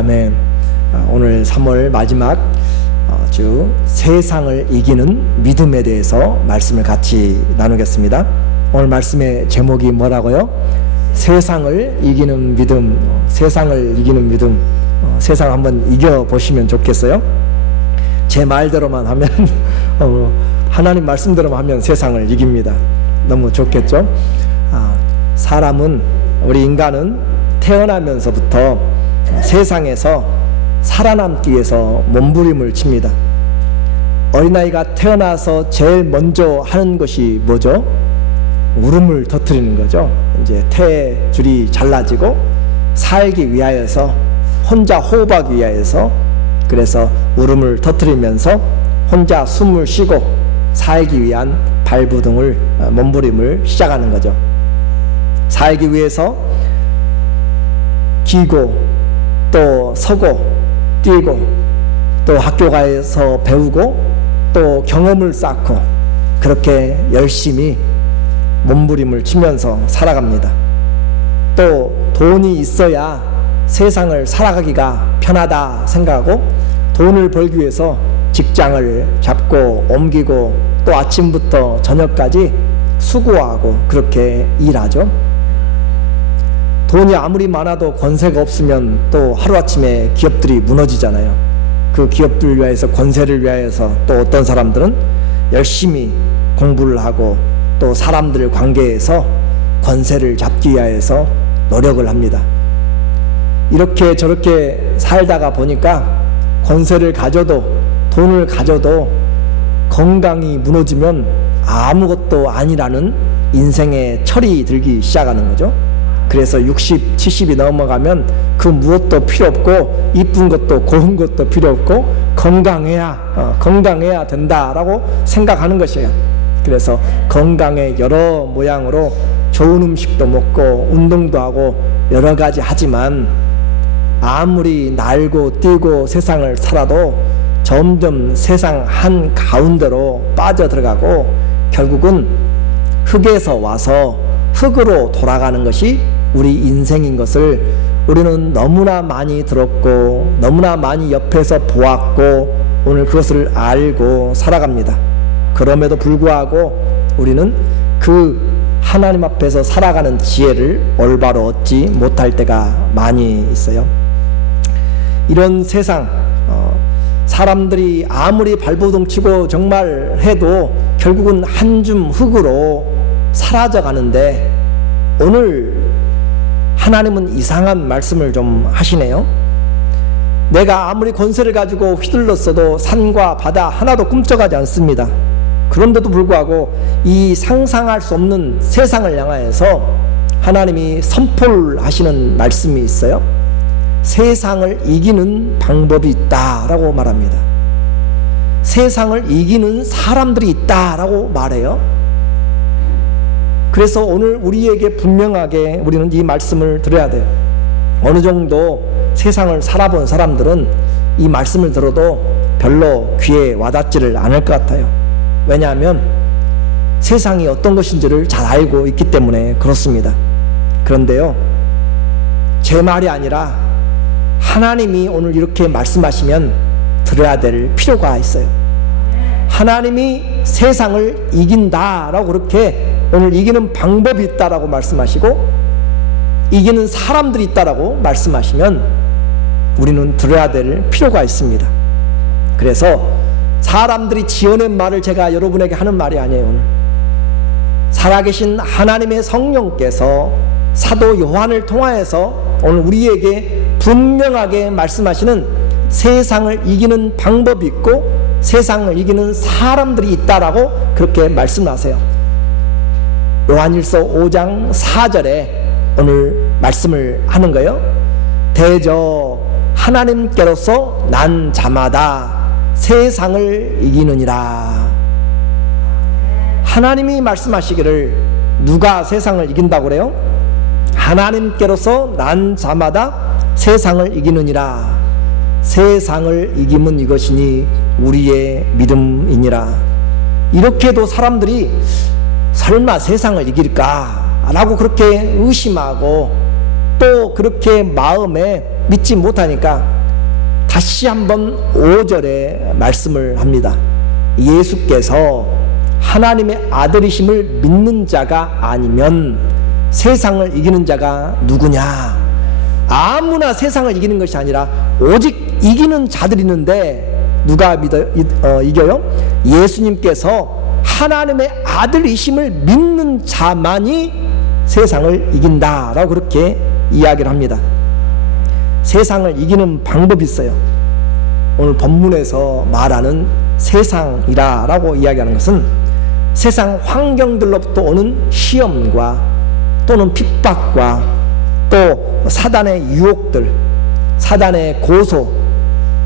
아멘. 오늘 3월 마지막 주 세상을 이기는 믿음에 대해서 말씀을 같이 나누겠습니다. 오늘 말씀의 제목이 뭐라고요? 세상을 이기는 믿음. 세상을 이기는 믿음. 세상 한번 이겨보시면 좋겠어요. 제 말대로만 하면 하나님 말씀대로만 하면 세상을 이깁니다. 너무 좋겠죠? 사람은, 우리 인간은 태어나면서부터 세상에서 살아남기 위해서 몸부림을 칩니다. 어린아이가 태어나서 제일 먼저 하는 것이 뭐죠? 울음을 터뜨리는 거죠. 이제 태줄이 잘라지고 살기 위하여서, 혼자 호흡하기 위하여서, 그래서 울음을 터뜨리면서 혼자 숨을 쉬고 살기 위한 발부둥을, 몸부림을 시작하는 거죠. 살기 위해서 기고 또 서고 뛰고 또 학교 가서 배우고 또 경험을 쌓고 그렇게 열심히 몸부림을 치면서 살아갑니다. 또 돈이 있어야 세상을 살아가기가 편하다 생각하고 돈을 벌기 위해서 직장을 잡고 옮기고 또 아침부터 저녁까지 수고하고 그렇게 일하죠. 돈이 아무리 많아도 권세가 없으면 또 하루아침에 기업들이 무너지잖아요. 그 기업들을 위하여서, 권세를 위하여서 또 어떤 사람들은 열심히 공부를 하고 또 사람들 관계에서 권세를 잡기 위하여서 노력을 합니다. 이렇게 저렇게 살다가 보니까 권세를 가져도, 돈을 가져도 건강이 무너지면 아무것도 아니라는 인생의 철이 들기 시작하는 거죠. 그래서 60, 70이 넘어가면 그 무엇도 필요 없고 이쁜 것도 고운 것도 필요 없고 건강해야 된다라고 생각하는 것이에요. 그래서 건강에 여러 모양으로 좋은 음식도 먹고 운동도 하고 여러 가지 하지만 아무리 날고 뛰고 세상을 살아도 점점 세상 한 가운데로 빠져들어가고 결국은 흙에서 와서 흙으로 돌아가는 것이 우리 인생인 것을 우리는 너무나 많이 들었고 너무나 많이 옆에서 보았고 오늘 그것을 알고 살아갑니다. 그럼에도 불구하고 우리는 그 하나님 앞에서 살아가는 지혜를 올바로 얻지 못할 때가 많이 있어요. 이런 세상, 사람들이 아무리 발버둥 치고 정말 해도 결국은 한 줌 흙으로 사라져 가는데 오늘 하나님은 이상한 말씀을 좀 하시네요. 내가 아무리 권세를 가지고 휘둘렀어도 산과 바다 하나도 꿈쩍하지 않습니다. 그런데도 불구하고 이 상상할 수 없는 세상을 향하여서 하나님이 선포를 하시는 말씀이 있어요. 세상을 이기는 방법이 있다라고 말합니다. 세상을 이기는 사람들이 있다라고 말해요. 그래서 오늘 우리에게 분명하게 우리는 이 말씀을 들어야 돼요. 어느 정도 세상을 살아본 사람들은 이 말씀을 들어도 별로 귀에 와닿지를 않을 것 같아요. 왜냐하면 세상이 어떤 것인지를 잘 알고 있기 때문에 그렇습니다. 그런데요, 제 말이 아니라 하나님이 오늘 이렇게 말씀하시면 들어야 될 필요가 있어요. 하나님이 세상을 이긴다라고 그렇게 오늘 이기는 방법이 있다라고 말씀하시고 이기는 사람들이 있다라고 말씀하시면 우리는 들어야 될 필요가 있습니다. 그래서 사람들이 지어낸 말을 제가 여러분에게 하는 말이 아니에요. 오늘 살아계신 하나님의 성령께서 사도 요한을 통하여서 오늘 우리에게 분명하게 말씀하시는 세상을 이기는 방법이 있고 세상을 이기는 사람들이 있다라고 그렇게 말씀하세요. 요한일서 5장 4절에 오늘 말씀을 하는 거예요. 대저 하나님께로서 난 자마다 세상을 이기느니라. 하나님이 말씀하시기를 누가 세상을 이긴다고 그래요? 하나님께로서 난 자마다 세상을 이기느니라. 세상을 이김은 이것이니 우리의 믿음이니라. 이렇게도 사람들이 설마 세상을 이길까 라고 그렇게 의심하고 또 그렇게 마음에 믿지 못하니까 다시 한번 5절에 말씀을 합니다. 예수께서 하나님의 아들이심을 믿는 자가 아니면 세상을 이기는 자가 누구냐? 아무나 세상을 이기는 것이 아니라 오직 이기는 자들이 있는데 누가 이겨요? 예수님께서 하나님의 아들이심을 믿는 자만이 세상을 이긴다라고 그렇게 이야기를 합니다. 세상을 이기는 방법이 있어요. 오늘 본문에서 말하는 세상이라고 이야기하는 것은 세상 환경들로부터 오는 시험과 또는 핍박과 또 사단의 유혹들, 사단의 고소,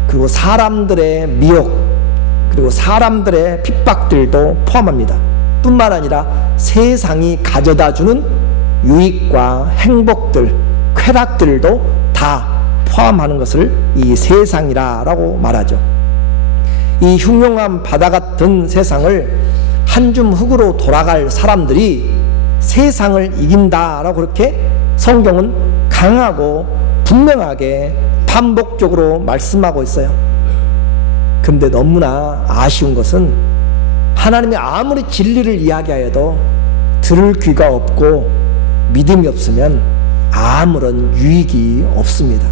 그리고 사람들의 미혹, 그리고 사람들의 핍박들도 포함합니다. 뿐만 아니라 세상이 가져다주는 유익과 행복들, 쾌락들도 다 포함하는 것을 이 세상이라고 말하죠. 이 흉흉한 바다 같은 세상을 한 줌 흙으로 돌아갈 사람들이 세상을 이긴다라고 그렇게 성경은 강하고 분명하게 반복적으로 말씀하고 있어요. 그런데 너무나 아쉬운 것은 하나님이 아무리 진리를 이야기하여도 들을 귀가 없고 믿음이 없으면 아무런 유익이 없습니다.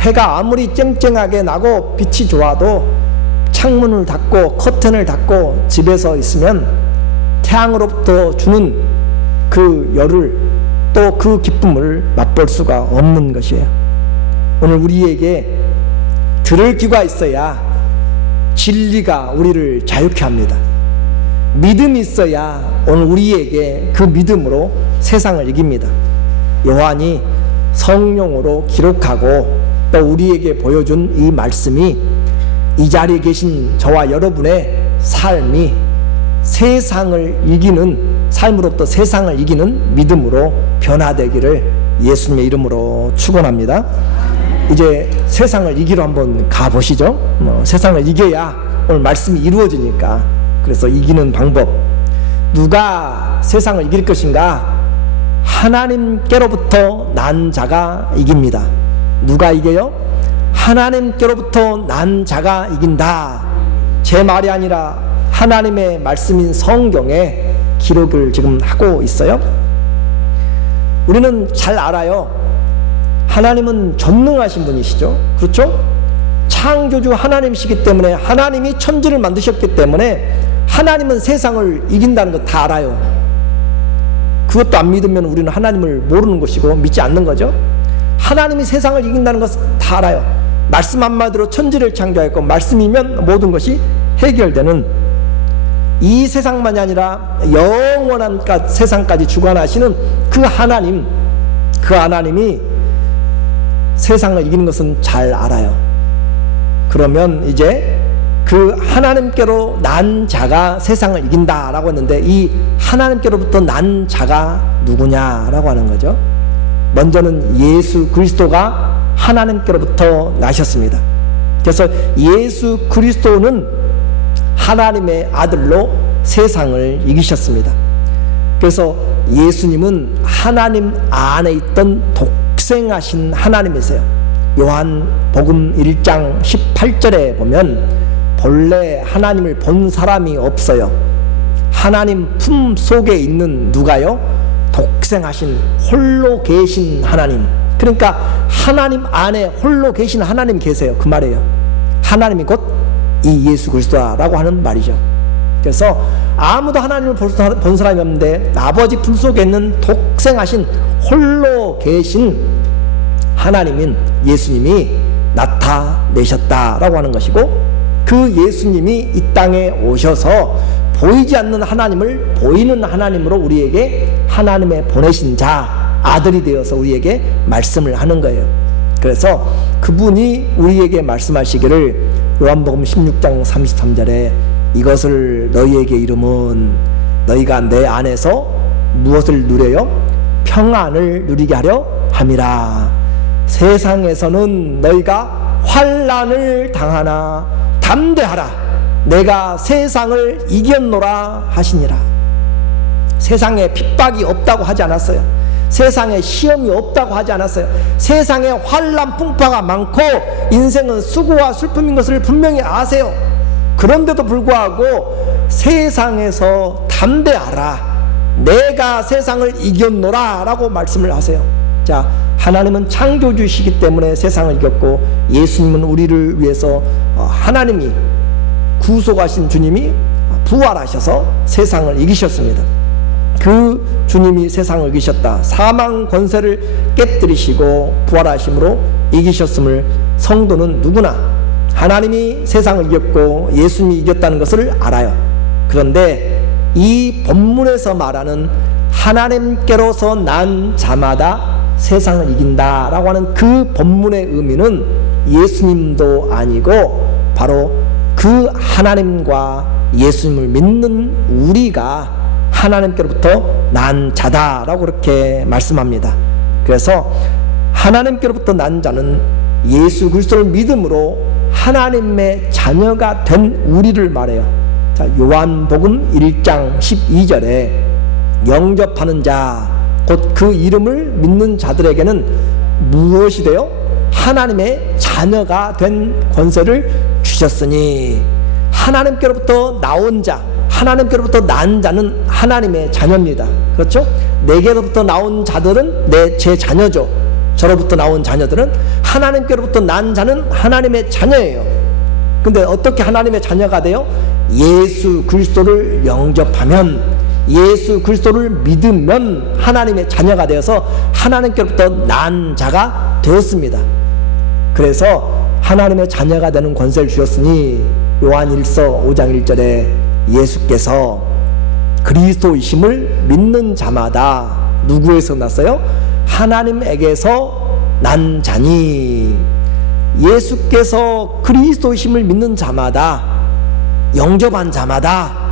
해가 아무리 쨍쨍하게 나고 빛이 좋아도 창문을 닫고 커튼을 닫고 집에서 있으면 태양으로부터 주는 그 열을 또 그 기쁨을 맛볼 수가 없는 것이에요. 오늘 우리에게 들을 귀가 있어야 진리가 우리를 자유케 합니다. 믿음이 있어야 오늘 우리에게 그 믿음으로 세상을 이깁니다. 요한이 성령으로 기록하고 또 우리에게 보여준 이 말씀이 이 자리에 계신 저와 여러분의 삶이 세상을 이기는 삶으로부터 세상을 이기는 믿음으로 변화되기를 예수님의 이름으로 축원합니다. 이제 세상을 이기러 한번 가보시죠. 세상을 이겨야 오늘 말씀이 이루어지니까. 그래서 이기는 방법, 누가 세상을 이길 것인가? 하나님께로부터 난 자가 이깁니다. 누가 이겨요? 하나님께로부터 난 자가 이긴다. 제 말이 아니라 하나님의 말씀인 성경에 기록을 지금 하고 있어요. 우리는 잘 알아요. 하나님은 전능하신 분이시죠. 그렇죠? 창조주 하나님이시기 때문에, 하나님이 천지를 만드셨기 때문에 하나님은 세상을 이긴다는 거 다 알아요. 그것도 안 믿으면 우리는 하나님을 모르는 것이고 믿지 않는 거죠. 하나님이 세상을 이긴다는 것을 다 알아요. 말씀 한마디로 천지를 창조했고 말씀이면 모든 것이 해결되는, 이 세상만이 아니라 영원한 세상까지 주관하시는 그 하나님, 그 하나님이 세상을 이기는 것은 잘 알아요. 그러면 이제 그 하나님께로 난 자가 세상을 이긴다라고 했는데, 이 하나님께로부터 난 자가 누구냐라고 하는 거죠. 먼저는 예수 그리스도가 하나님께로부터 나셨습니다. 그래서 예수 그리스도는 하나님의 아들로 세상을 이기셨습니다. 그래서 예수님은 하나님 안에 있던 독생하신 하나님이세요. 요한복음 1장 18절에 보면 본래 하나님을 본 사람이 없어요. 하나님 품 속에 있는 누가요? 독생하신 홀로 계신 하나님. 그러니까 하나님 안에 홀로 계신 하나님 계세요. 그 말이에요. 하나님이 곧 이 예수 그리스도라고 하는 말이죠. 그래서 아무도 하나님을 본 사람이 없는데 아버지 품 속에 있는 독생하신 홀로 계신 하나님인 예수님이 나타내셨다라고 하는 것이고, 그 예수님이 이 땅에 오셔서 보이지 않는 하나님을 보이는 하나님으로 우리에게 하나님의 보내신 자, 아들이 되어서 우리에게 말씀을 하는 거예요. 그래서 그분이 우리에게 말씀하시기를 요한복음 16장 33절에 이것을 너희에게 이름은 너희가 내 안에서 무엇을 누려요? 평안을 누리게 하려 함이라. 세상에서는 너희가 환난을 당하나 담대하라. 내가 세상을 이겼노라 하시니라. 세상에 핍박이 없다고 하지 않았어요. 세상에 시험이 없다고 하지 않았어요. 세상에 환난 풍파가 많고 인생은 수고와 슬픔인 것을 분명히 아세요. 그런데도 불구하고 세상에서 담대하라, 내가 세상을 이겼노라 라고 말씀을 하세요. 자, 하나님은 창조주시기 때문에 세상을 이겼고, 예수님은 우리를 위해서 하나님이 구속하신 주님이 부활하셔서 세상을 이기셨습니다. 그 주님이 세상을 이기셨다, 사망 권세를 깨뜨리시고 부활하심으로 이기셨음을 성도는 누구나 하나님이 세상을 이겼고 예수님이 이겼다는 것을 알아요. 그런데 이 본문에서 말하는 하나님께로서 난 자마다 세상을 이긴다라고 하는 그 본문의 의미는 예수님도 아니고 바로 그 하나님과 예수님을 믿는 우리가 하나님께로부터 난 자다라고 그렇게 말씀합니다. 그래서 하나님께로부터 난 자는 예수 그리스도를 믿음으로 하나님의 자녀가 된 우리를 말해요. 자, 요한복음 1장 12절에 영접하는 자, 곧 그 이름을 믿는 자들에게는 무엇이 돼요? 하나님의 자녀가 된 권세를 주셨으니, 하나님께로부터 나온 자, 하나님께로부터 난 자는 하나님의 자녀입니다. 그렇죠? 내게로부터 나온 자들은 제 자녀죠. 저로부터 나온 자녀들은, 하나님께로부터 난 자는 하나님의 자녀예요. 근데 어떻게 하나님의 자녀가 돼요? 예수 그리스도를 영접하면, 예수 그리스도를 믿으면 하나님의 자녀가 되어서 하나님께로부터 난 자가 되었습니다. 그래서 하나님의 자녀가 되는 권세를 주셨으니, 요한일서 5장 1절에 예수께서 그리스도이심을 믿는 자마다 누구에서 났어요? 하나님에게서 난 자니, 예수께서 그리스도이심을 믿는 자마다, 영접한 자마다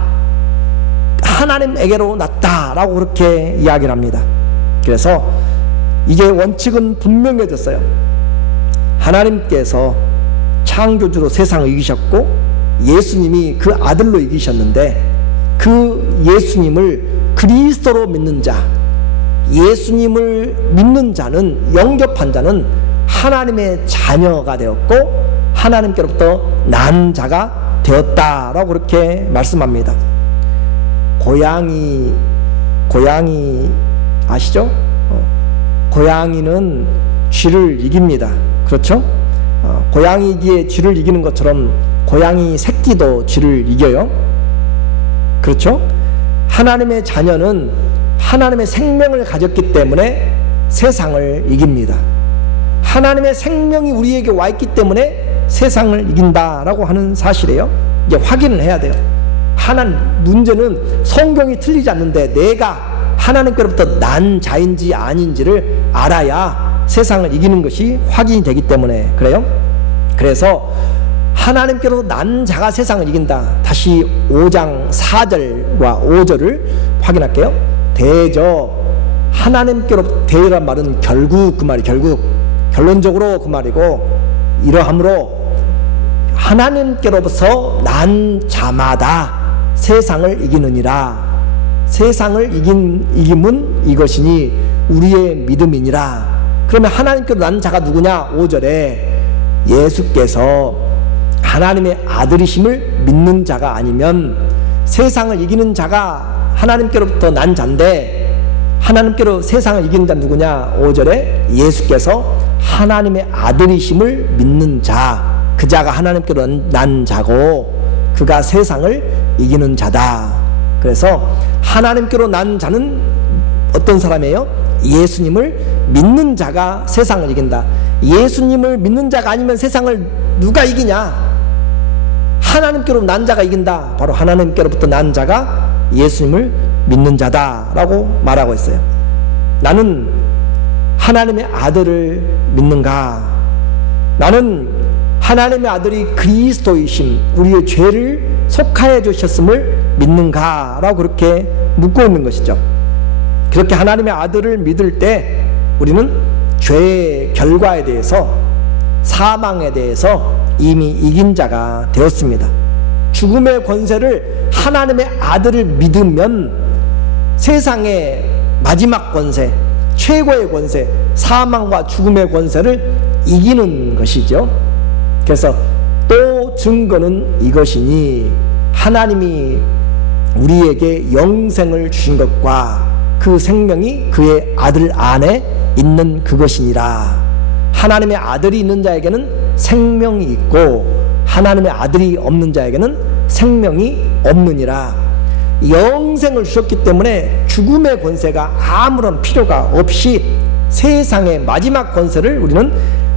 하나님에게로 났다라고 그렇게 이야기를 합니다. 그래서 이게 원칙은 분명해졌어요. 하나님께서 창조주로 세상을 이기셨고 예수님이 그 아들로 이기셨는데, 그 예수님을 그리스도로 믿는 자, 예수님을 믿는 자는, 영접한 자는 하나님의 자녀가 되었고 하나님께로부터 난 자가 되었다라고 그렇게 말씀합니다. 고양이 아시죠? 고양이는 쥐를 이깁니다. 그렇죠? 고양이기에 쥐를 이기는 것처럼 고양이 새끼도 쥐를 이겨요. 그렇죠? 하나님의 자녀는 하나님의 생명을 가졌기 때문에 세상을 이깁니다. 하나님의 생명이 우리에게 와 있기 때문에 세상을 이긴다라고 하는 사실이에요. 이제 확인을 해야 돼요. 문제는 성경이 틀리지 않는데 내가 하나님께로부터 난 자인지 아닌지를 알아야 세상을 이기는 것이 확인이 되기 때문에 그래요. 그래서 하나님께로부터 난 자가 세상을 이긴다. 다시 5장 4절과 5절을 확인할게요. 대저 하나님께로부터, 대란 말은 결국 그 말이, 결론적으로 그 말이고, 이러함으로 하나님께로부터 난 자마다 세상을 이기느니라. 세상을 이김은 이것이니 우리의 믿음이니라. 그러면 하나님께로 난 자가 누구냐? 5절에 예수께서 하나님의 아들이심을 믿는 자가 아니면, 세상을 이기는 자가 하나님께로부터 난 자인데 하나님께로 세상을 이기는 자 누구냐? 5절에 예수께서 하나님의 아들이심을 믿는 자, 그 자가 하나님께로 난 자고 그가 세상을 이기는 자다. 그래서 하나님께로 난 자는 어떤 사람이에요? 예수님을 믿는 자가 세상을 이긴다. 예수님을 믿는 자가 아니면 세상을 누가 이기냐? 하나님께로 난 자가 이긴다. 바로 하나님께로부터 난 자가 예수님을 믿는 자다라고 말하고 있어요. 나는 하나님의 아들을 믿는가? 나는 하나님의 아들이 그리스도이심, 우리의 죄를 속하여 주셨음을 믿는가? 라고 그렇게 묻고 있는 것이죠. 그렇게 하나님의 아들을 믿을 때 우리는 죄의 결과에 대해서, 사망에 대해서 이미 이긴 자가 되었습니다. 죽음의 권세를 하나님의 아들을 믿으면 세상의 마지막 권세, 최고의 권세, 사망과 죽음의 권세를 이기는 것이죠. 그래서 또 증거는 이것이니 하나님이 우리에게 영생을 주신 것과 그 생명이 그의 아들 안에 있는 그것이니라. 하나님의 아들이 있는 자에게는 생명이 있고 하나님의 아들이 없는 자에게는 생명이 없느니라. 영생을 주셨기 때문에 죽음의 권세가 아무런 필요가 없이 세상의 마지막 권세를 우리는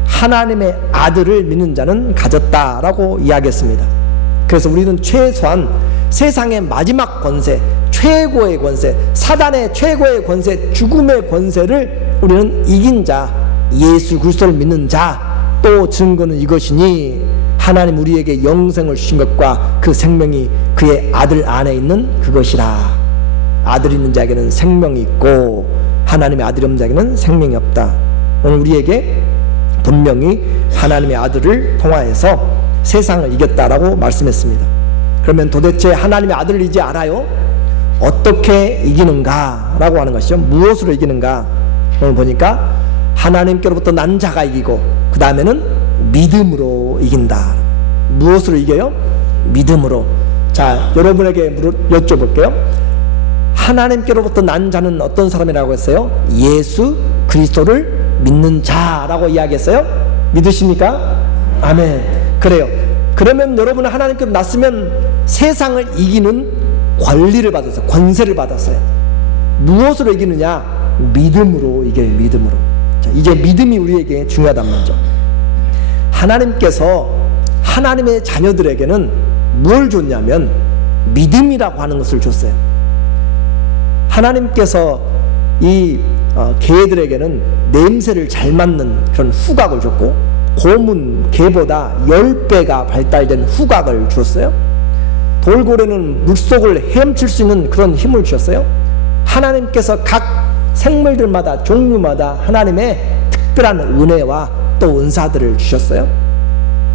하나님의 아들을 믿는 자는 가졌다라고 이야기했습니다. 그래서 우리는 최소한 세상의 마지막 권세, 최고의 권세, 사단의 최고의 권세, 죽음의 권세를 우리는 이긴 자, 예수 그리스도를 믿는 자, 또 증거는 이것이니 하나님 우리에게 영생을 주신 것과 그 생명이 그의 아들 안에 있는 그것이라. 아들이 있는 자에게는 생명이 있고 하나님의 아들이 없는 자에게는 생명이 없다. 오늘 우리에게 분명히 하나님의 아들을 통하여서 세상을 이겼다라고 말씀했습니다. 그러면 도대체 하나님의 아들을 이제 알아요? 어떻게 이기는가 라고 하는 것이죠. 무엇으로 이기는가? 오늘 보니까 하나님께로부터 난 자가 이기고 그 다음에는 믿음으로 이긴다. 무엇으로 이겨요? 믿음으로. 자, 여러분에게 여쭤볼게요. 하나님께로부터 난 자는 어떤 사람이라고 했어요? 예수 그리스도를 믿는 자라고 이야기했어요. 믿으십니까? 아멘. 그래요. 그러면 여러분은 하나님께로 났으면 세상을 이기는 권리를 받았어요. 권세를 받았어요. 무엇으로 이기느냐? 믿음으로 이겨요. 믿음으로. 자, 이제 믿음이 우리에게 중요하단 말이죠. 하나님께서 하나님의 자녀들에게는 뭘 줬냐면 믿음이라고 하는 것을 줬어요. 하나님께서 이 개들에게는 냄새를 잘 맡는 그런 후각을 줬고 곰은 개보다 10배가 발달된 후각을 주었어요. 돌고래는 물속을 헤엄칠 수 있는 그런 힘을 주셨어요. 하나님께서 각 생물들마다 종류마다 하나님의 특별한 은혜와 또 은사들을 주셨어요.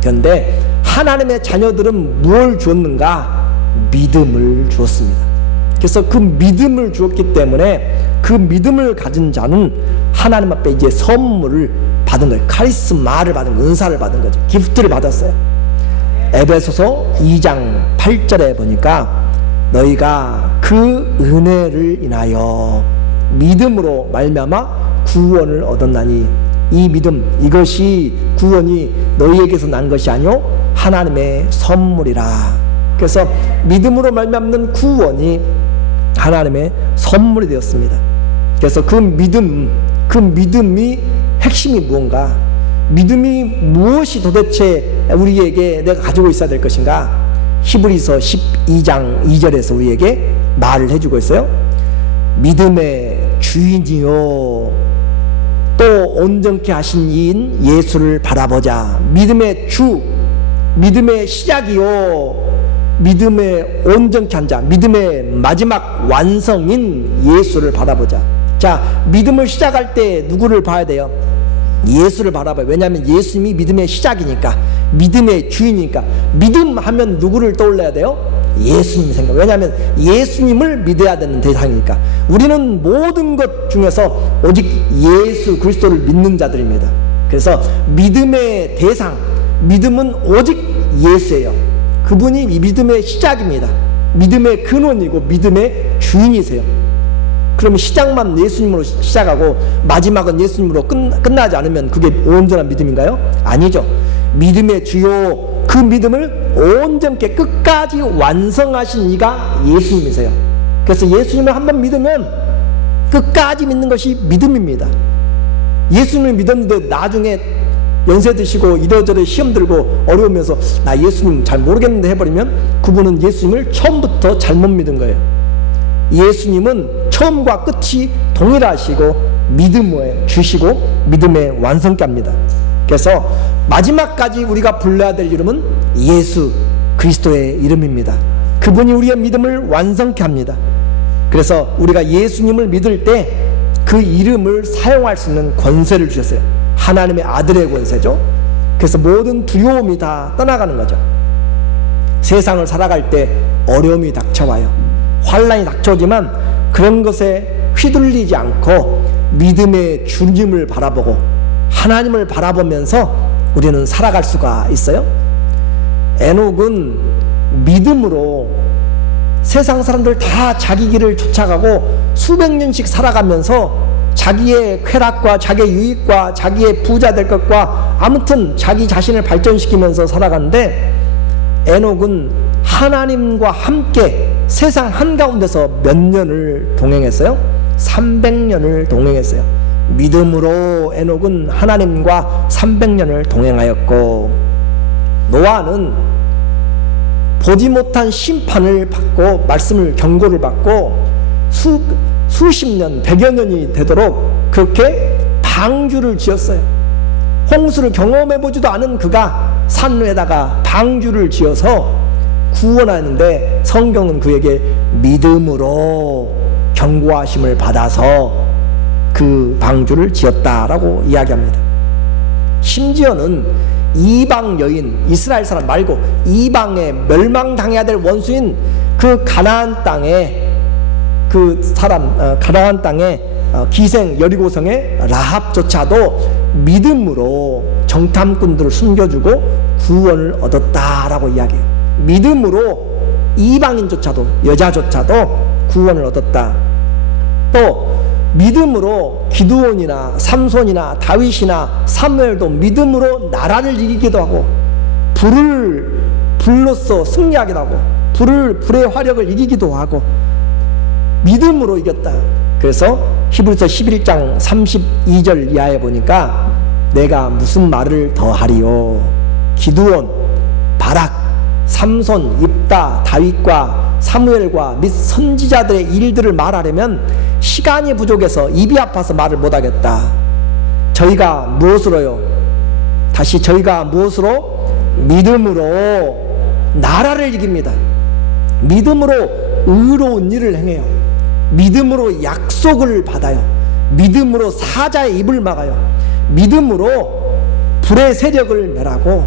그런데 하나님의 자녀들은 뭘 주었는가? 믿음을 주었습니다. 그래서 그 믿음을 주었기 때문에 그 믿음을 가진 자는 하나님 앞에 이제 선물을 받은 거예요. 카리스마를 받은 거예요. 은사를 받은 거죠. 기프트를 받았어요. 에베소서 2장 8절에 보니까 너희가 그 은혜를 인하여 믿음으로 말미암아 구원을 얻었나니 이 믿음, 이것이 구원이 너희에게서 난 것이 아니요 하나님의 선물이라. 그래서 믿음으로 말미암는 구원이 하나님의 선물이 되었습니다. 그래서 그 믿음이 핵심이 무언가? 믿음이 무엇이 도대체 우리에게 내가 가지고 있어야 될 것인가? 히브리서 12장 2절에서 우리에게 말을 해주고 있어요. 믿음의 주인이요 또 온전케 하신 이인 예수를 바라보자. 믿음의 주, 믿음의 시작이요 믿음의 온전케 한 자, 믿음의 마지막 완성인 예수를 바라보자. 자, 믿음을 시작할 때 누구를 봐야 돼요? 예수를 바라봐요. 왜냐하면 예수님이 믿음의 시작이니까, 믿음의 주인이니까. 믿음 하면 누구를 떠올려야 돼요? 예수님 생각. 왜냐하면 예수님을 믿어야 되는 대상이니까. 우리는 모든 것 중에서 오직 예수 그리스도를 믿는 자들입니다. 그래서 믿음의 대상, 믿음은 오직 예수예요. 그분이 믿음의 시작입니다. 믿음의 근원이고 믿음의 주인이세요. 그러면 시작만 예수님으로 시작하고 마지막은 예수님으로 끝나지 않으면 그게 온전한 믿음인가요? 아니죠. 믿음의 주요, 그 믿음을 온전케 끝까지 완성하신 이가 예수님이세요. 그래서 예수님을 한번 믿으면 끝까지 믿는 것이 믿음입니다. 예수님을 믿었는데 나중에 연세 드시고 이래저래 시험 들고 어려우면서 나 예수님 잘 모르겠는데 해버리면 그분은 예수님을 처음부터 잘못 믿은 거예요. 예수님은 처음과 끝이 동일하시고 믿음을 주시고 믿음의 완성케 합니다. 그래서 마지막까지 우리가 불러야 될 이름은 예수 그리스도의 이름입니다. 그분이 우리의 믿음을 완성케 합니다. 그래서 우리가 예수님을 믿을 때 그 이름을 사용할 수 있는 권세를 주셨어요. 하나님의 아들의 권세죠. 그래서 모든 두려움이 다 떠나가는 거죠. 세상을 살아갈 때 어려움이 닥쳐와요. 환난이 닥쳐오지만 그런 것에 휘둘리지 않고 믿음의 주님을 바라보고 하나님을 바라보면서 우리는 살아갈 수가 있어요. 에녹은 믿음으로 세상 사람들 다 자기 길을 쫓아가고 수백 년씩 살아가면서 자기의 쾌락과 자기의 유익과 자기의 부자 될 것과 아무튼 자기 자신을 발전시키면서 살아가는데, 에녹은 하나님과 함께 세상 한가운데서 몇 년을 동행했어요? 300년을 동행했어요. 믿음으로 에녹은 하나님과 300년을 동행하였고, 노아는 보지 못한 심판을 받고 말씀을 경고를 받고 수십 년, 100여 년이 되도록 그렇게 방주를 지었어요. 홍수를 경험해보지도 않은 그가 산 위에다가 방주를 지어서 구원하는데, 성경은 그에게 믿음으로 경고하심을 받아서 그 방주를 지었다라고 이야기합니다. 심지어는 이방 여인, 이스라엘 사람 말고 이방에 멸망당해야 될 원수인 그 가나안 땅에 그 사람, 가나안 땅의 기생 여리고성의 라합조차도 믿음으로 정탐꾼들을 숨겨주고 구원을 얻었다라고 이야기해요. 믿음으로 이방인조차도, 여자조차도 구원을 얻었다. 또 믿음으로 기드온이나 삼손이나 다윗이나 사무엘도 믿음으로 나라를 이기기도 하고 불로써 승리하기도 하고 불의 화력을 이기기도 하고 믿음으로 이겼다. 그래서 히브리서 11장 32절 이하에 보니까 내가 무슨 말을 더하리요, 기드온, 바락, 삼손, 입다, 다윗과 사무엘과 및 선지자들의 일들을 말하려면 시간이 부족해서 입이 아파서 말을 못하겠다. 저희가 무엇으로요? 다시 저희가 무엇으로? 믿음으로 나라를 이깁니다. 믿음으로 의로운 일을 행해요. 믿음으로 약속을 받아요. 믿음으로 사자의 입을 막아요. 믿음으로 불의 세력을 멸하고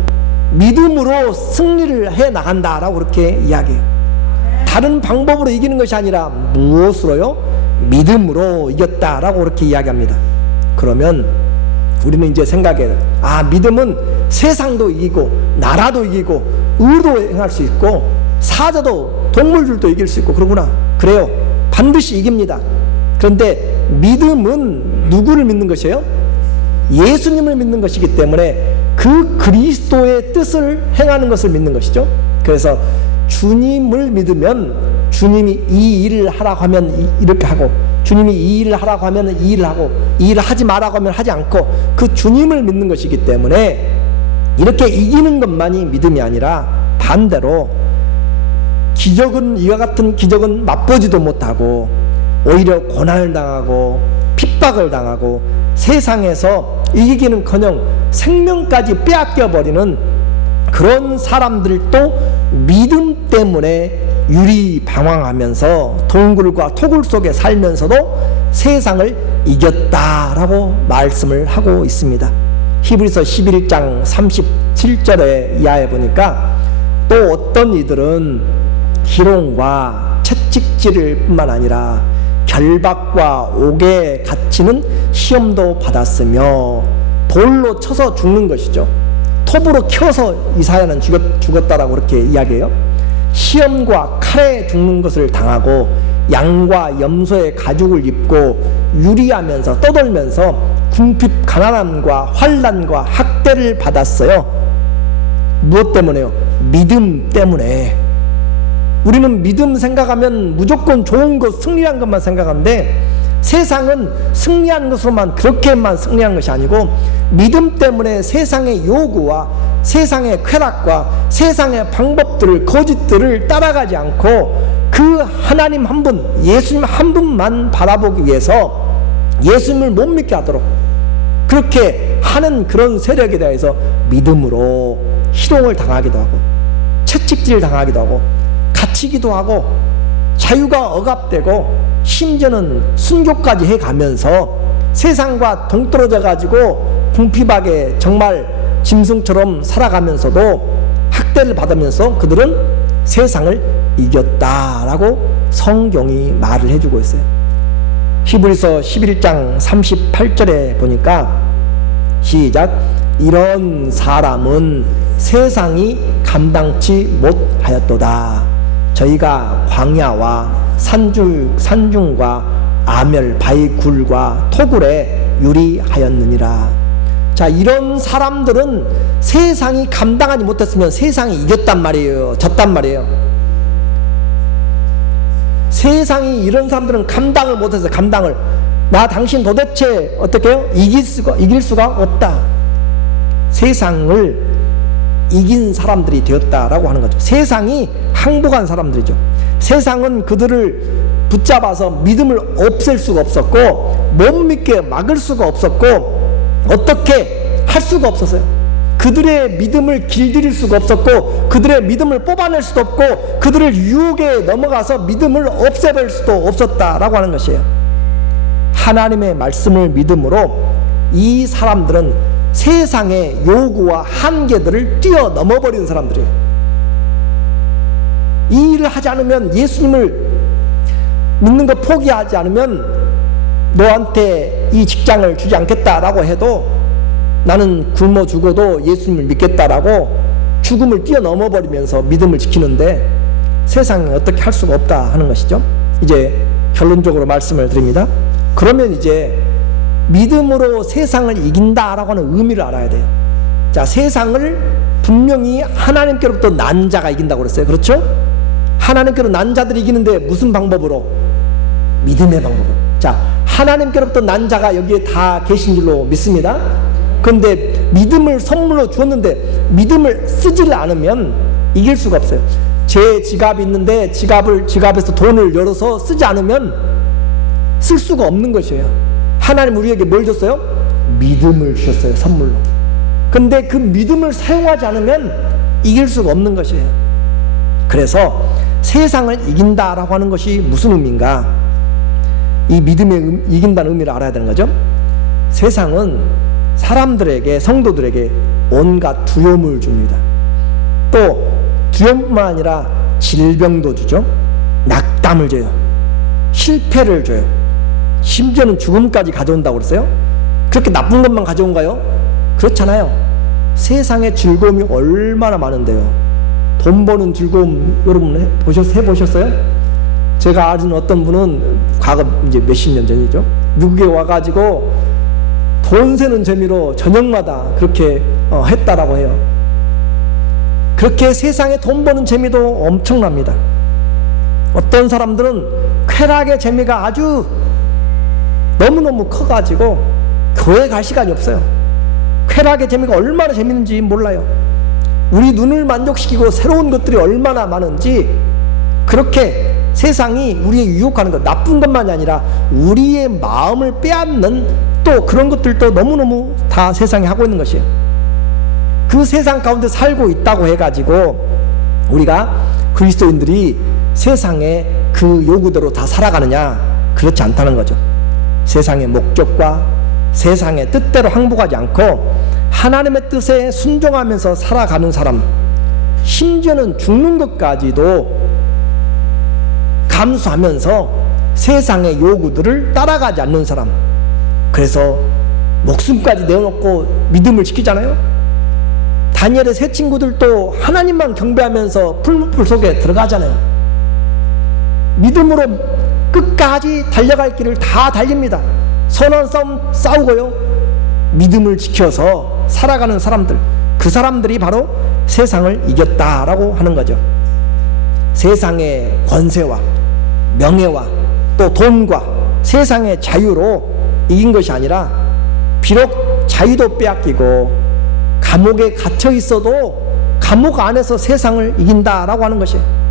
믿음으로 승리를 해 나간다라고 그렇게 이야기해요. 다른 방법으로 이기는 것이 아니라 무엇으로요? 믿음으로 이겼다라고 그렇게 이야기합니다. 그러면 우리는 이제 생각해요. 아, 믿음은 세상도 이기고 나라도 이기고 의도 행할 수 있고 사자도 동물들도 이길 수 있고 그러구나. 그래요. 반드시 이깁니다. 그런데 믿음은 누구를 믿는 것이에요? 예수님을 믿는 것이기 때문에 그 그리스도의 뜻을 행하는 것을 믿는 것이죠. 그래서 주님을 믿으면 주님이 이 일을 하라고 하면 이렇게 하고, 주님이 이 일을 하라고 하면 이 일을 하고, 이 일을 하지 말라고 하면 하지 않고, 그 주님을 믿는 것이기 때문에 이렇게 이기는 것만이 믿음이 아니라 반대로 기적은, 이와 같은 기적은 맛보지도 못하고 오히려 고난을 당하고 핍박을 당하고 세상에서 이기기는커녕 생명까지 빼앗겨버리는 그런 사람들도 믿음 때문에 유리방황하면서 동굴과 토굴 속에 살면서도 세상을 이겼다라고 말씀을 하고 있습니다. 히브리서 11장 37절에 이하에 보니까 또 어떤 이들은 희롱과 채찍질을 뿐만 아니라 결박과 옥에 갇히는 시험도 받았으며, 돌로 쳐서 죽는 것이죠. 톱으로 켜서 이사야는 죽었다라고 그렇게 이야기해요. 시험과 칼에 죽는 것을 당하고 양과 염소의 가죽을 입고 유리하면서 떠돌면서 궁핍, 가난함과 환난과 학대를 받았어요. 무엇 때문에요? 믿음 때문에. 우리는 믿음 생각하면 무조건 좋은 것, 승리한 것만 생각하는데 세상은 승리한 것으로만 그렇게만 승리한 것이 아니고 믿음 때문에 세상의 요구와 세상의 쾌락과 세상의 방법들을, 거짓들을 따라가지 않고 그 하나님 한 분, 예수님 한 분만 바라보기 위해서 예수님을 못 믿게 하도록 그렇게 하는 그런 세력에 대해서 믿음으로 희롱을 당하기도 하고 채찍질 당하기도 하고 갇히기도 하고 자유가 억압되고 심지어는 순교까지 해가면서 세상과 동떨어져 가지고 궁핍하게 정말 짐승처럼 살아가면서도 학대를 받으면서 그들은 세상을 이겼다라고 성경이 말을 해주고 있어요. 히브리서 11장 38절에 보니까 시작, 이런 사람은 세상이 감당치 못하였도다. 저희가 광야와 산중과 아멸 바위 굴과 토굴에 유리하였느니라. 자, 이런 사람들은 세상이 감당하지 못했으면 세상이 이겼단 말이에요, 졌단 말이에요. 세상이, 이런 사람들은 감당을 못해서, 감당을, 나 당신 도대체 어떻게 해요? 이길 수가 없다. 세상을 이긴 사람들이 되었다라고 하는 거죠. 세상이 항복한 사람들이죠. 세상은 그들을 붙잡아서 믿음을 없앨 수가 없었고, 못 믿게 막을 수가 없었고, 어떻게 할 수가 없었어요. 그들의 믿음을 길들일 수가 없었고, 그들의 믿음을 뽑아낼 수도 없고, 그들을 유혹에 넘어가서 믿음을 없애버릴 수도 없었다라고 하는 것이에요. 하나님의 말씀을 믿음으로 이 사람들은 세상의 요구와 한계들을 뛰어넘어 버리는 사람들이에요. 이 일을 하지 않으면, 예수님을 믿는 거 포기하지 않으면 너한테 이 직장을 주지 않겠다라고 해도 나는 굶어 죽어도 예수님을 믿겠다라고 죽음을 뛰어넘어 버리면서 믿음을 지키는데 세상에 어떻게 할 수가 없다 하는 것이죠. 이제 결론적으로 말씀을 드립니다. 그러면 이제 믿음으로 세상을 이긴다라고 하는 의미를 알아야 돼요. 자, 세상을 분명히 하나님께로부터 난 자가 이긴다고 그랬어요. 그렇죠? 하나님께로 난 자들이 이기는데 무슨 방법으로? 믿음의 방법으로. 자, 하나님께로부터 난 자가 여기에 다 계신 줄로 믿습니다. 그런데 믿음을 선물로 주었는데 믿음을 쓰지를 않으면 이길 수가 없어요. 제 지갑이 있는데 지갑에서 돈을 열어서 쓰지 않으면 쓸 수가 없는 것이에요. 하나님 우리에게 뭘 줬어요? 믿음을 주셨어요, 선물로. 근데 그 믿음을 사용하지 않으면 이길 수가 없는 것이에요. 그래서 세상을 이긴다라고 하는 것이 무슨 의미인가? 이 믿음에 이긴다는 의미를 알아야 되는 거죠. 세상은 사람들에게, 성도들에게 온갖 두려움을 줍니다. 또 두려움뿐만 아니라 질병도 주죠. 낙담을 줘요. 실패를 줘요. 심지어는 죽음까지 가져온다고 그랬어요. 그렇게 나쁜 것만 가져온가요? 그렇잖아요. 세상에 즐거움이 얼마나 많은데요. 돈 버는 즐거움 여러분 해보셨어요? 제가 아는 어떤 분은 과거 이제 몇십 년 전이죠. 미국에 와가지고 돈 세는 재미로 저녁마다 그렇게 했다라고 해요. 그렇게 세상에 돈 버는 재미도 엄청납니다. 어떤 사람들은 쾌락의 재미가 아주 너무너무 커가지고 교회 갈 시간이 없어요. 쾌락의 재미가 얼마나 재밌는지 몰라요. 우리 눈을 만족시키고 새로운 것들이 얼마나 많은지, 그렇게 세상이 우리의 유혹하는 것, 나쁜 것만이 아니라 우리의 마음을 빼앗는 또 그런 것들도 너무너무 다 세상에 하고 있는 것이에요. 그 세상 가운데 살고 있다고 해가지고 우리가 그리스도인들이 세상의 그 요구대로 다 살아가느냐? 그렇지 않다는 거죠. 세상의 목적과 세상의 뜻대로 항복하지 않고 하나님의 뜻에 순종하면서 살아가는 사람, 심지어는 죽는 것까지도 감수하면서 세상의 요구들을 따라가지 않는 사람, 그래서 목숨까지 내어놓고 믿음을 지키잖아요. 다니엘의 세 친구들도 하나님만 경배하면서 풀무불 속에 들어가잖아요. 믿음으로 끝까지 달려갈 길을 다 달립니다. 선한 싸움 싸우고요, 믿음을 지켜서 살아가는 사람들, 그 사람들이 바로 세상을 이겼다라고 하는 거죠. 세상의 권세와 명예와 또 돈과 세상의 자유로 이긴 것이 아니라, 비록 자유도 빼앗기고 감옥에 갇혀 있어도 감옥 안에서 세상을 이긴다라고 하는 것이에요.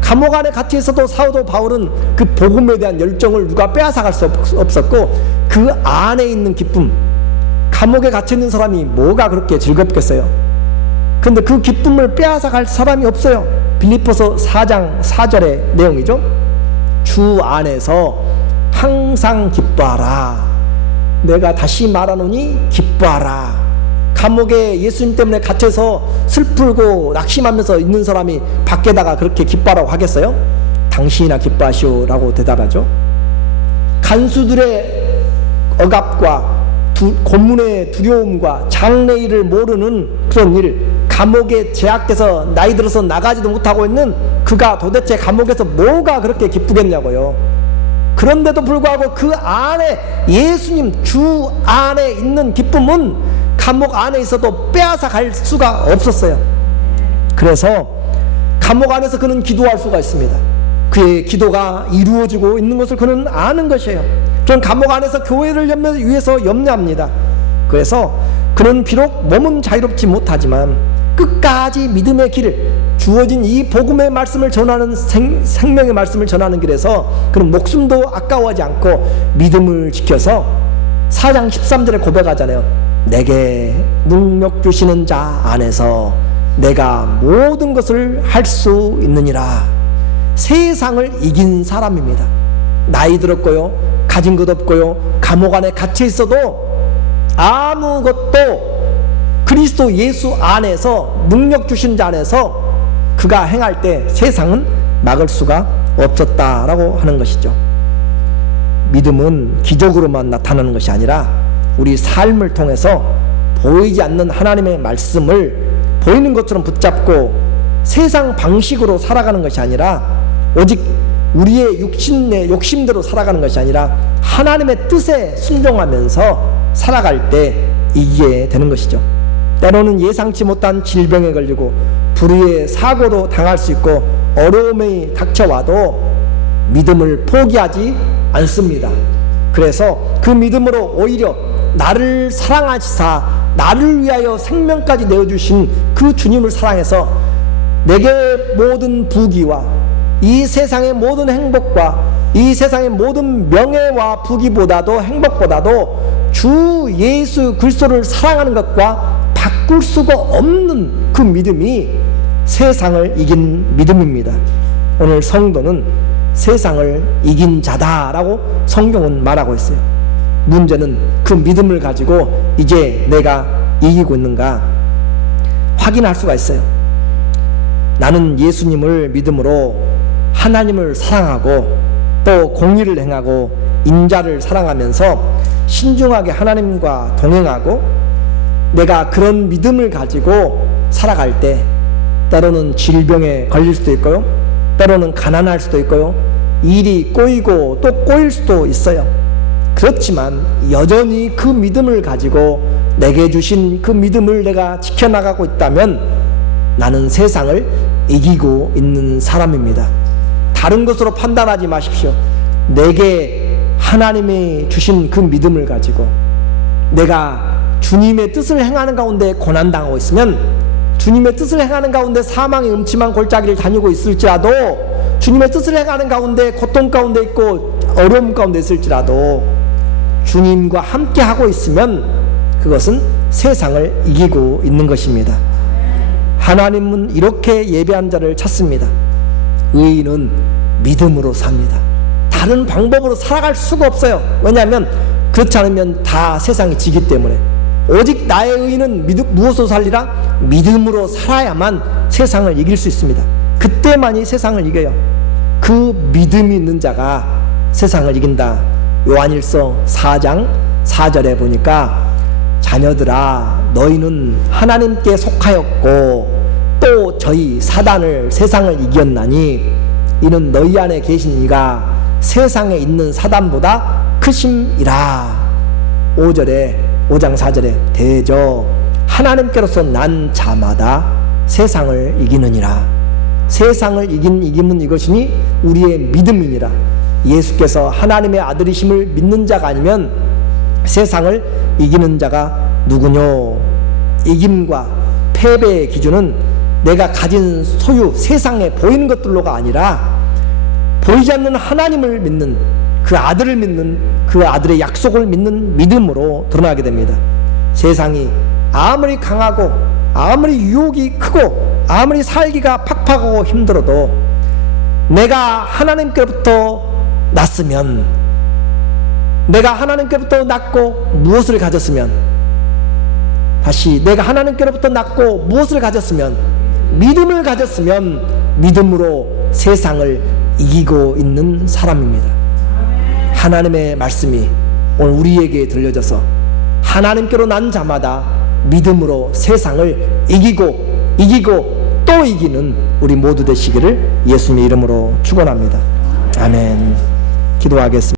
감옥 안에 갇혀 있어도 사도 바울은 그 복음에 대한 열정을 누가 빼앗아갈 수 없었고, 그 안에 있는 기쁨, 감옥에 갇혀 있는 사람이 뭐가 그렇게 즐겁겠어요? 그런데 그 기쁨을 빼앗아갈 사람이 없어요. 빌립보서 4장 4절의 내용이죠. 주 안에서 항상 기뻐하라. 내가 다시 말하노니 기뻐하라. 감옥에 예수님 때문에 갇혀서 슬프고 낙심하면서 있는 사람이 밖에다가 그렇게 기뻐하라고 하겠어요? 당신이나 기뻐하시오 라고 대답하죠. 간수들의 억압과 고문의 두려움과 장래일을 모르는 그런 일, 감옥에 제약돼서 나이 들어서 나가지도 못하고 있는 그가 도대체 감옥에서 뭐가 그렇게 기쁘겠냐고요. 그런데도 불구하고 그 안에 예수님 주 안에 있는 기쁨은 감옥 안에 있어도 빼앗아 갈 수가 없었어요. 그래서 감옥 안에서 그는 기도할 수가 있습니다. 그의 기도가 이루어지고 있는 것을 그는 아는 것이에요. 저는 감옥 안에서 교회를 위해서 염려합니다. 그래서 그는 비록 몸은 자유롭지 못하지만 끝까지 믿음의 길을, 주어진 이 복음의 말씀을 전하는 생명의 말씀을 전하는 길에서 그는 목숨도 아까워하지 않고 믿음을 지켜서 4장 13절에 고백하잖아요. 내게 능력 주시는 자 안에서 내가 모든 것을 할 수 있느니라. 세상을 이긴 사람입니다. 나이 들었고요, 가진 것 없고요, 감옥 안에 갇혀 있어도 아무것도 그리스도 예수 안에서, 능력 주신 자 안에서 그가 행할 때 세상은 막을 수가 없었다라고 하는 것이죠. 믿음은 기적으로만 나타나는 것이 아니라 우리 삶을 통해서 보이지 않는 하나님의 말씀을 보이는 것처럼 붙잡고 세상 방식으로 살아가는 것이 아니라, 오직 우리의 욕심대로 살아가는 것이 아니라 하나님의 뜻에 순종하면서 살아갈 때 이기게 되는 것이죠. 때로는 예상치 못한 질병에 걸리고 불의의 사고도 당할 수 있고 어려움이 닥쳐와도 믿음을 포기하지 않습니다. 그래서 그 믿음으로 오히려 나를 사랑하시사 나를 위하여 생명까지 내어주신 그 주님을 사랑해서 내게 모든 부귀와 이 세상의 모든 행복과 이 세상의 모든 명예와 부귀보다도 행복보다도 주 예수 그리스도를 사랑하는 것과 바꿀 수가 없는 그 믿음이 세상을 이긴 믿음입니다. 오늘 성도는 세상을 이긴 자다라고 성경은 말하고 있어요. 문제는 그 믿음을 가지고 이제 내가 이기고 있는가 확인할 수가 있어요. 나는 예수님을 믿음으로 하나님을 사랑하고 또 공의를 행하고 인자를 사랑하면서 신중하게 하나님과 동행하고 내가 그런 믿음을 가지고 살아갈 때 때로는 질병에 걸릴 수도 있고요, 때로는 가난할 수도 있고요, 일이 꼬이고 또 꼬일 수도 있어요. 그렇지만 여전히 그 믿음을 가지고 내게 주신 그 믿음을 내가 지켜나가고 있다면 나는 세상을 이기고 있는 사람입니다. 다른 것으로 판단하지 마십시오. 내게 하나님이 주신 그 믿음을 가지고 내가 주님의 뜻을 행하는 가운데 고난당하고 있으면, 주님의 뜻을 행하는 가운데 사망의 음침한 골짜기를 다니고 있을지라도, 주님의 뜻을 행하는 가운데 고통 가운데 있고 어려움 가운데 있을지라도 주님과 함께 하고 있으면 그것은 세상을 이기고 있는 것입니다. 하나님은 이렇게 예배한 자를 찾습니다. 의인은 믿음으로 삽니다. 다른 방법으로 살아갈 수가 없어요. 왜냐하면 그렇지 않으면 다 세상이 지기 때문에. 오직 나의 의인은 무엇으로 살리라? 믿음으로 살아야만 세상을 이길 수 있습니다. 그때만이 세상을 이겨요. 그 믿음이 있는 자가 세상을 이긴다. 요한일서 4장 4절에 보니까 자녀들아 너희는 하나님께 속하였고 또 저희 사단을 세상을 이겼나니 이는 너희 안에 계신 이가 세상에 있는 사단보다 크심이라. 5장 4절에 대저 하나님께로서 난 자마다 세상을 이기느니라. 세상을 이김은 이것이니 우리의 믿음이니라. 예수께서 하나님의 아들이심을 믿는 자가 아니면 세상을 이기는 자가 누구뇨? 이김과 패배의 기준은 내가 가진 소유, 세상에 보이는 것들로가 아니라 보이지 않는 하나님을 믿는, 그 아들을 믿는, 그 아들의 약속을 믿는 믿음으로 드러나게 됩니다. 세상이 아무리 강하고 아무리 유혹이 크고 아무리 살기가 팍팍하고 힘들어도 내가 하나님께로부터 났으면, 내가 하나님께로부터 났고 무엇을 가졌으면, 다시 내가 하나님께로부터 났고 무엇을 가졌으면, 믿음을 가졌으면 믿음으로 세상을 이기고 있는 사람입니다. 하나님의 말씀이 오늘 우리에게 들려져서 하나님께로 난 자마다 믿음으로 세상을 이기고 또 이기는 우리 모두 되시기를 예수님의 이름으로 축원합니다. 아멘. 기도하겠습니다.